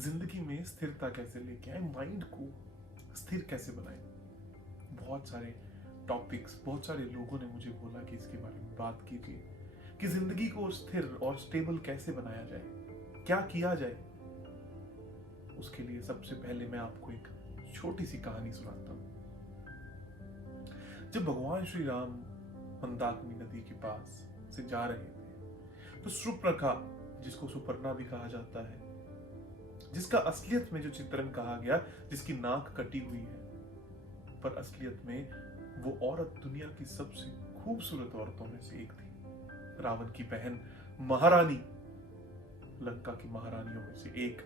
जिंदगी में स्थिरता कैसे लेके आए, माइंड को स्थिर कैसे बनाए। बहुत सारे टॉपिक्स, बहुत सारे लोगों ने मुझे बोला कि इसके बारे में बात कीजिए कि जिंदगी को स्थिर और स्टेबल कैसे बनाया जाए, क्या किया जाए। उसके लिए सबसे पहले मैं आपको एक छोटी सी कहानी सुनाता हूं। जब भगवान श्री राम मंदाकिनी नदी के पास से जा रहे थे तो सुपर्णखा, जिसको सुपर्णा भी कहा जाता है, जिसका असलियत में जो चित्रण कहा गया, जिसकी नाक कटी हुई है, पर असलियत में वो औरत दुनिया की सबसे खूबसूरत औरतों में से एक थी। रावण की बहन महारानी, लंका की महारानियों में से एक।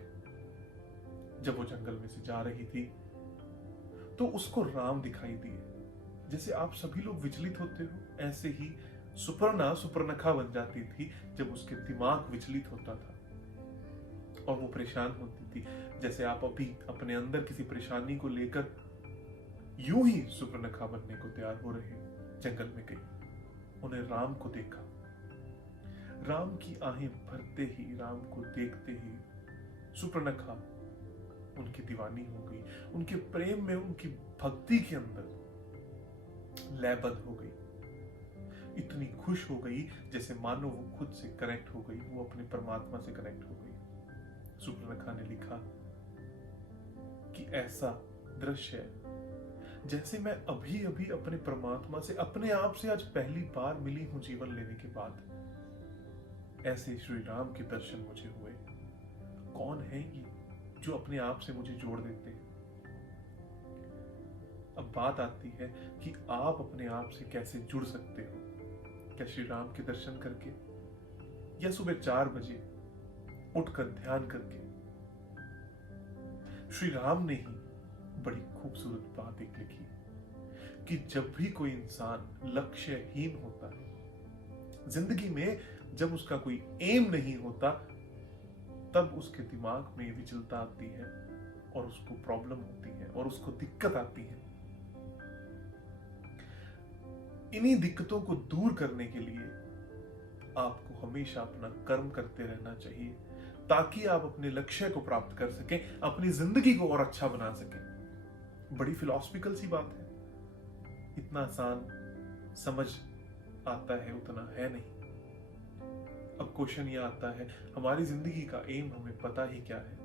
जब वो जंगल में से जा रही थी तो उसको राम दिखाई दिए। जैसे आप सभी लोग विचलित होते हो, ऐसे ही सुपर्णा सुपर्णखा बन जाती थी जब उसके दिमाग विचलित होता था और वो परेशान होती थी। जैसे आप अभी अपने अंदर किसी परेशानी को लेकर यूं ही सुपर्णखा बनने को तैयार हो रहे हो। जंगल में गई, उन्हें राम को देखा। राम की आहें भरते ही, राम को देखते ही सुपर्णखा उनकी दीवानी हो गई। उनके प्रेम में, उनकी भक्ति के अंदर लयबद्ध हो गई। इतनी खुश हो गई जैसे मानो वो खुद से कनेक्ट हो गई, वो अपने परमात्मा से कनेक्ट हो गई। सुपर्णखा ने लिखा कि ऐसा दृश्य है जैसे मैं अभी अभी अपने परमात्मा से, अपने आप से आज पहली बार मिली हूं जीवन लेने के बाद। ऐसे श्री राम के दर्शन मुझे हुए। कौन है ये जो अपने आप से मुझे जोड़ देते हैं। अब बात आती है कि आप अपने आप से कैसे जुड़ सकते हो। क्या श्री राम के दर्शन करके, या सुबह 4 बजे उठकर ध्यान करके। श्री राम ने ही बड़ी खूबसूरत बात एक लिखी कि जब भी कोई इंसान लक्ष्यहीन होता है जिंदगी में, जब उसका कोई एम नहीं होता, तब उसके दिमाग में विचलता आती है और उसको प्रॉब्लम होती है और उसको दिक्कत आती है। इन्हीं दिक्कतों को दूर करने के लिए आपको हमेशा अपना कर्म करते रहना चाहिए, ताकि आप अपने लक्ष्य को प्राप्त कर सकें, अपनी जिंदगी को और अच्छा बना सकें। बड़ी फिलॉसफिकल सी बात है, इतना आसान समझ आता है उतना है नहीं। अब क्वेश्चन ये आता है, हमारी जिंदगी का एम हमें पता ही क्या है?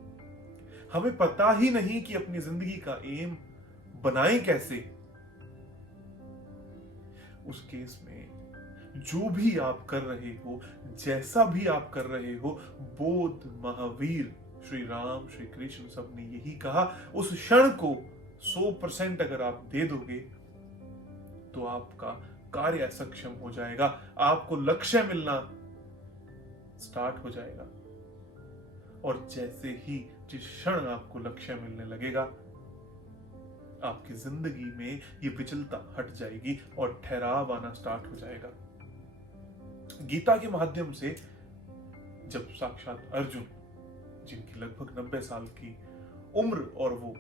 हमें पता ही नहीं कि अपनी जिंदगी का एम बनाएं कैसे। उस केस में जो भी आप कर रहे हो, जैसा भी आप कर रहे हो, बुद्ध, महावीर, श्री राम, श्री कृष्ण, सब ने यही कहा, उस क्षण को 100% अगर आप दे दोगे तो आपका कार्य सक्षम हो जाएगा, आपको लक्ष्य मिलना स्टार्ट हो जाएगा। और जैसे ही जिस क्षण आपको लक्ष्य मिलने लगेगा, आपकी जिंदगी में ये विचलता हट जाएगी और ठहराव आना स्टार्ट हो जाएगा। गीता के माध्यम से जब साक्षात अर्जुन, जिनकी लगभग 90 साल की उम्र, और वो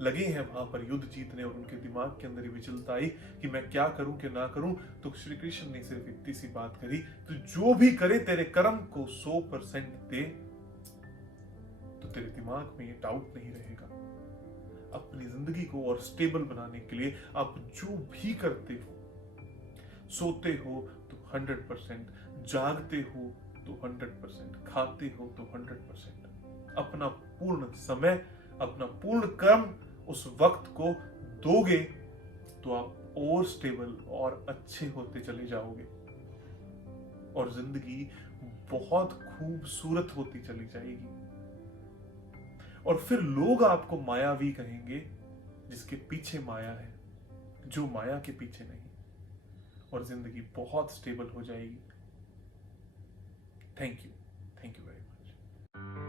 लगे हैं वहां पर युद्ध जीतने, और उनके दिमाग के अंदर ये विचलता आई कि मैं क्या करूं कि ना करूं, तो श्री कृष्ण ने सिर्फ इतनी सी बात करी, तो जो भी करे तेरे कर्म को 100% दे, तो तेरे दिमाग में ये डाउट नहीं रहेगा। अपनी जिंदगी को और स्टेबल बनाने के लिए आप जो भी करते हो, सोते हो तो 100%, जागते हो तो 100%, खाते हो तो 100%, अपना पूर्ण समय, अपना पूर्ण कर्म उस वक्त को दोगे तो आप और स्टेबल और अच्छे होते चले जाओगे और जिंदगी बहुत खूबसूरत होती चली जाएगी। और फिर लोग आपको मायावी कहेंगे, जिसके पीछे माया है, जो माया के पीछे नहीं, और जिंदगी बहुत स्टेबल हो जाएगी। Thank you very much.